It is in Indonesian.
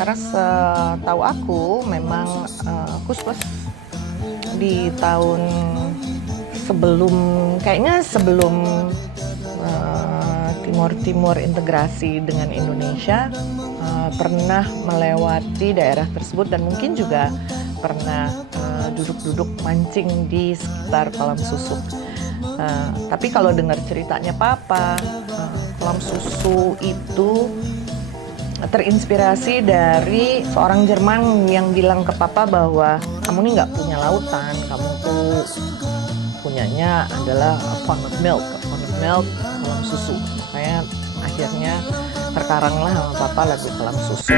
Karena setahu aku memang Kusplus di tahun kayaknya sebelum Timur integrasi dengan Indonesia pernah melewati daerah tersebut dan mungkin juga pernah duduk-duduk mancing di sekitar kolam susu. Tapi kalau dengar ceritanya Papa, kolam susu itu terinspirasi dari seorang Jerman yang bilang ke Papa bahwa kamu nih nggak punya lautan, kamu tuh punyanya adalah pond of milk, kolam susu. Makanya akhirnya terkaranglah sama Papa lagu kolam susu.